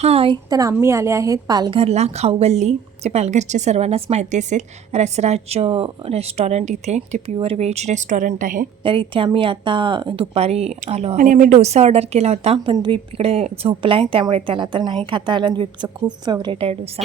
हाय तर आम्ही आले आहेत पालघरला खाऊ गल्ली जे पालघरच्या सर्वांनाच माहिती असेल. रसराज रेस्टॉरंट इथे ते प्युअर व्हेज रेस्टॉरंट आहे. तर इथे आम्ही आता दुपारी आलो आणि आम्ही डोसा ऑर्डर केला होता पण द्वीप इकडे झोपला आहे त्यामुळे त्याला तर नाही खाता आलं. द्वीपचं खूप फेवरेट आहे डोसा.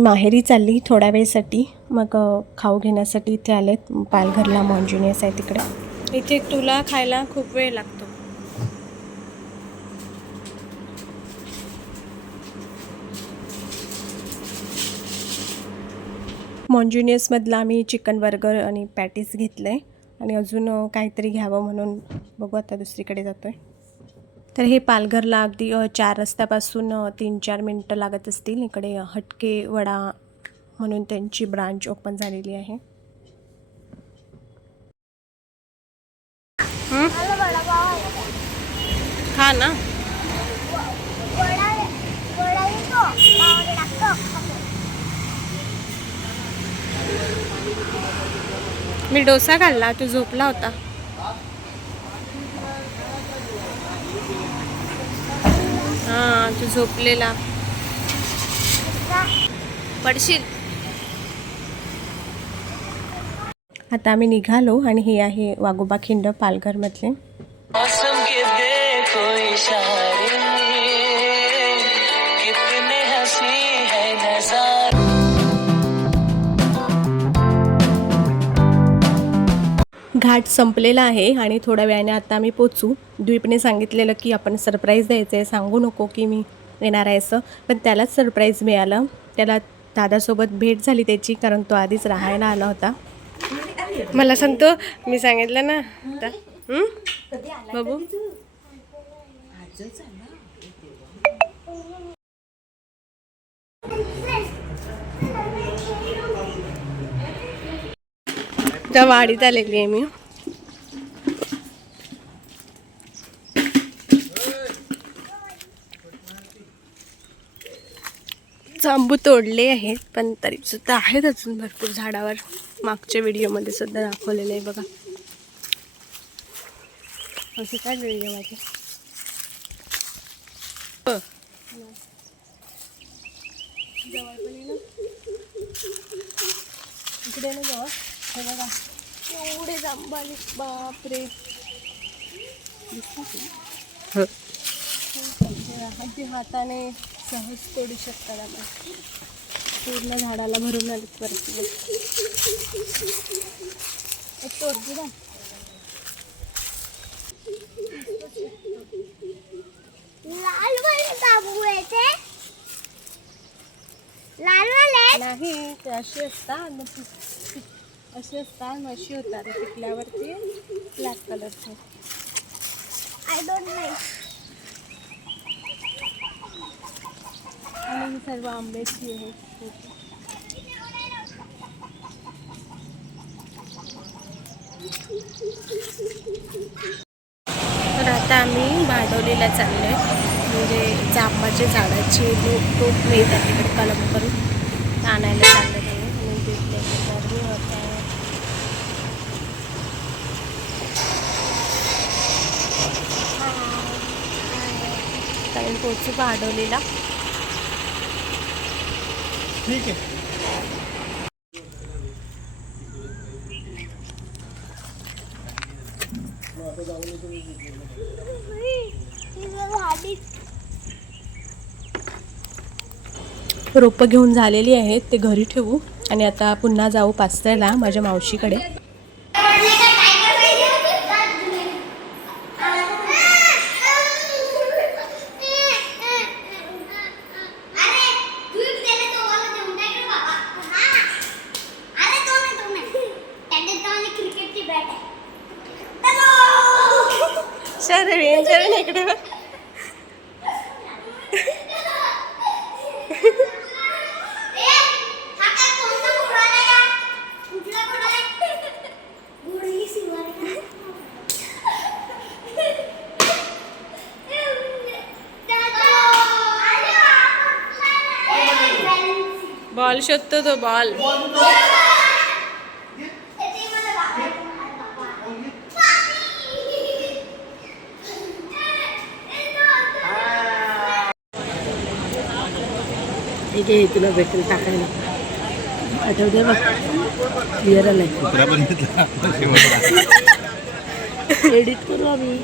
माहेरी चालली थोड्या वेळसाठी. मग खाऊ घेण्यासाठी इथे आलेत. पालघरला मॉन्जुनियस आहे तिकडे. इथे तुला खायला खूप वेळ लागतो. मॉन्जुनियसमधला आम्ही चिकन बर्गर आणि पॅटीस घेतलं आहे आणि अजून काहीतरी घ्यावं म्हणून बघू आता दुसरीकडे जातो आहे तर हे पालघरला अगदी चार रस्त्यापासून तीन चार मिनटं लागत असतील. इकडे हटके वडा म्हणून त्यांची ब्रांच ओपन झालेली आहे. खा ना. मी डोसा खाल्ला तू झोपला होता. हां तू झोपलेला. पडशील. आता आम्ही निघालो आणि हे आहे वाघोबा खिंड पालघरमधले. घाट संपलेला आहे आणि थोड्या वेळाने आता आम्ही पोचू. द्वीपने सांगितलेलं की आपण सरप्राईज द्यायचं आहे सांगू नको की मी येणार आहे असं. पण त्यालाच सरप्राईज मिळालं. त्याला दादासोबत भेट झाली त्याची कारण तो आधीच राहायला आला होता. मला सांगतो मी सांगितलं ना. आता? बाबू? त्या वाडीत आलेली आहे मी. जांबू तोडले आहेत पण तरी सुद्धा आहेत अजून भरपूर झाडावर. मागच्या व्हिडिओमध्ये सुद्धा दाखवलेले आहे बघा. असे काय व्हिडिओ माझे? हो. इकडे ना जवळ? हे बघा. एवढे जांभू आले बापरे. हो. अगदी हाताने सहज तोडू शकतात आपण. पूर्ण झाडाला भरून आलेत वरती एक तोडतो ना. लाल वाले बाबू आहे ते लाल वाले? नाही ते अशी असतात अशी असतात मग अशी होतात पिकल्यावरती ब्लॅक कलरचे आय डोंट लाईक आणि ही सर्व आंब्याची आहे. तर आता आम्ही भाडवलीला चाललो आहे म्हणजे जांबाच्या झाडाची रोप टोप मिळतात तिकडे कलम करून. आणायला चाललो आहे आणि भेटले गरमी होत आहे कारण पोचू भाडवलीला रोपं घेऊन झालेली आहेत ते घरी ठेवू. आणि आता पुन्हा जाऊ पाचऱ्याला माझ्या मावशीकडे. आहे रेंज आहे ना इकडे বল সত্য তো বল ठीक आहे तुला भेटेल टाकायला. आठवते बघ. क्लिअर आलाय. एडिट करू आम्ही.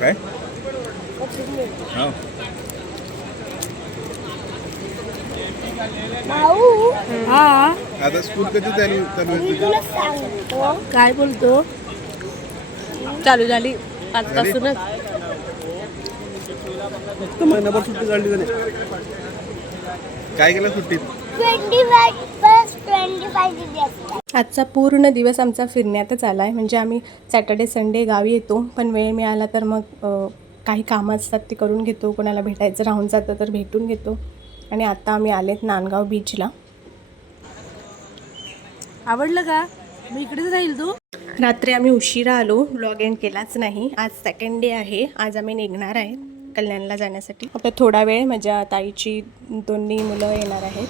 काय? हो. हा. आता स्कूल कधी चालू चालू मी होती तुला सांगतो. काय बोलतो? चालू झाली. आजपासूनच. महिनाभर सुट्टी काढली त्याने. काय केलं सुट्टीत? आजचा पूर्ण दिवस आमचा फिरण्यातच आला आहे म्हणजे आम्ही सॅटर्डे संडे गावी येतो. पण वेळ मिळाला तर मग काही कामं असतात ते करून घेतो. कोणाला भेटायचं राहून जातं तर भेटून घेतो. आणि आता आम्ही आलेत नांदगाव बीचला आवडलं का? मी इकडेच राहील तू? रात्री आम्ही उशिरा आलो. ब्लॉग एंड केलाच नाही. आज सेकंड डे आहे. आज आम्ही निघणार आहे. कल्याणला जाण्यासाठी. आता थोडा वेळ माझ्या ताईची दोन्ही मुलं येणार आहेत.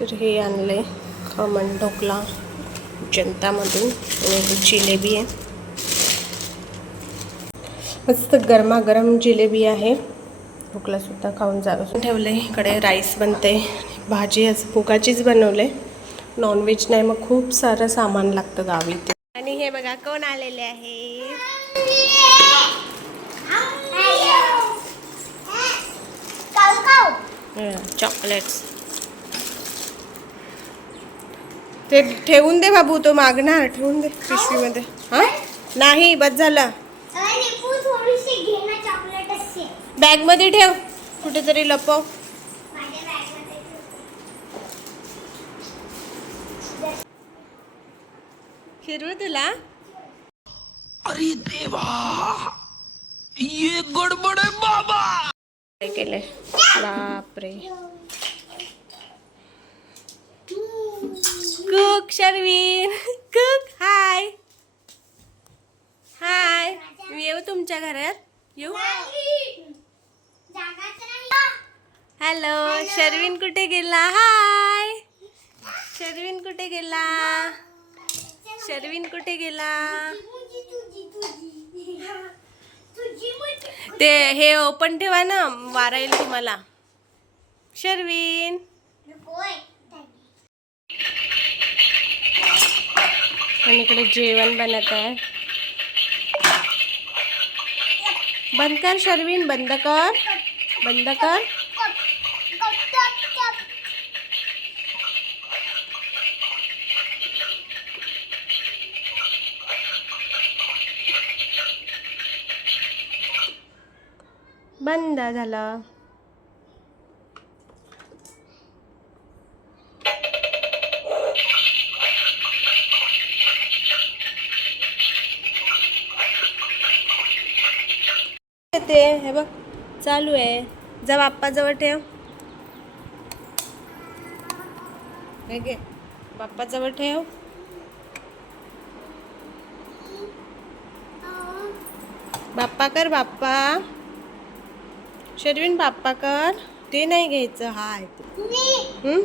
तर हे आणले खमण ढोकला जनतामधून आणि ही जिलेबी आहे. मस्त गरमागरम जिलेबी आहे. ढोकलासुद्धा खाऊन जावं ठेवले इकडे राईस बनते भाजी असं फुगाचीच बनवले नॉनव्हेज नाही मग खूप सारं सामान लागतं गावी. ते आणि हे बघा कोण आलेले आहे? चॉकलेट्स ते ठेवून दे बाबू तो मागणार. ठेवून दे पिशवीमध्ये. हां? नाही बस झालं. अरे बॅगमध्ये ठेव. कुठेतरी लपव. माझ्या बॅगमध्ये फिरवू तुला? काय केलंय? बापरे. कुक शर्वीन कुक हाय हाय मी येऊ तुमच्या घरात? येऊ हॅलो शर्विन कुठे गेला? हाय शर्विन कुठे गेला? शर्वीन कुठे गेला? ते हे ओपन ठेवा ना वारा येईल तुम्हाला शर्वीन. आणि इकडे जेवण बनत आहे. बंद कर शर्विन बंद कर. बंद कर. बंद झाला. येते हे बघ चालू आहे. जा बाप्पाजवळ ठेव. हे घे बाप्पाजवळ ठेव. बाप्पा कर बाप्पा. शर्विन बाप्पा कर ते नाही घ्यायचं हा? आहे ते. हं?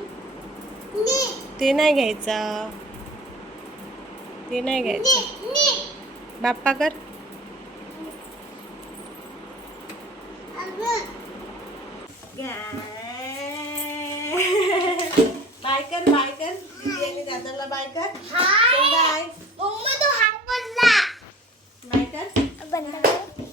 नाही घ्यायचं. ते नाही घ्यायचं. बाप्पा कर बाय कर बाय कर. आणि दादाला बाय कर. हाय. बाय. तो हात. बाय कर.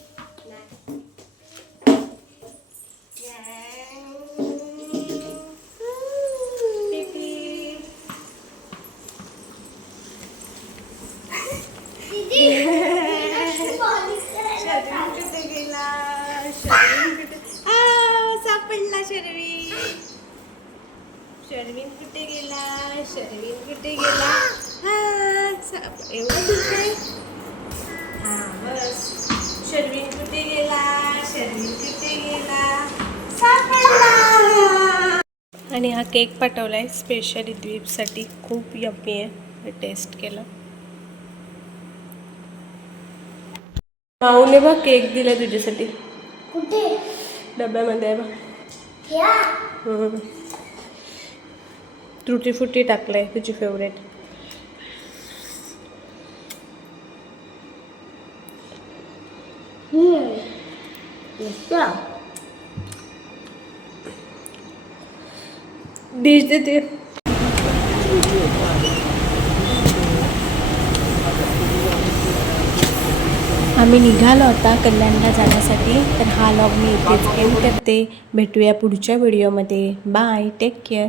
शर्विन कुठे गेला? हा एवढं दूर हा बस. शर्विन कुठे गेला? शर्विन कुठे गेला? सापडला. आणि हा केक पाठवलाय स्पेशली द्वीपसाठी खूप यम्मी आहे. टेस्ट केलं. माऊने बघ केक दिला तुझ्यासाठी. कुठे? डब्यामध्ये आहे बघ. तुटी फुटी टाकलंय तुझी फेवरेट डिश देते. आम्ही निघालो होता कल्याणला जाण्यासाठी तर हा लॉग मी इथेच एंड करते. भेटूया पुढच्या व्हिडिओमध्ये बाय टेक केअर